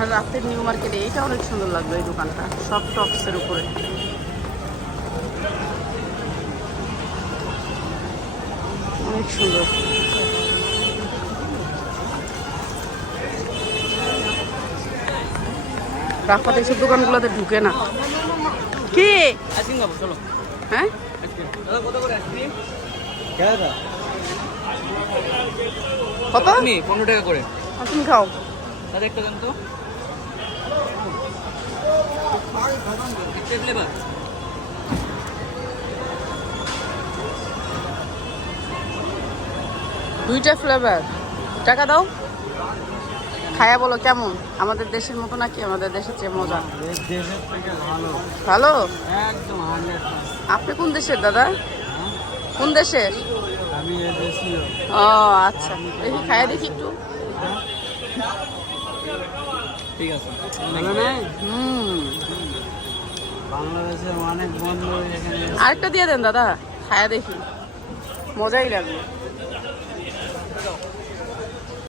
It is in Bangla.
আর রাতের নিউ মার্কেটে এইটা অনেক সুন্দর লাগল এই দোকানটা সব টপসের উপরে। অনেক সুন্দর। রাফাত এইসব দোকানগুলোতে ঢুকে না। কি? হ্যাঁ? কত? পনেরো টাকা করে। তুমি খাও। দাদা একটা দেন তো। ফ্লেভার দুইটা ফ্লেভার টাকা দাও। খায়া বলো কেমন? আমাদের দেশের মতো নাকি? আমাদের দেশের চেয়ে মজা। ভালো? আপনি কোন দেশের দাদা? কোন দেশের? ও আচ্ছা। দেখি খায়া দেখি একটু। ঠিক আছে। বাংলাদেশের অনেক বন্ধু এখানে আরেকটা দিয়ে দেন দাদা। খায়া দেখি। মজাই লাগবে।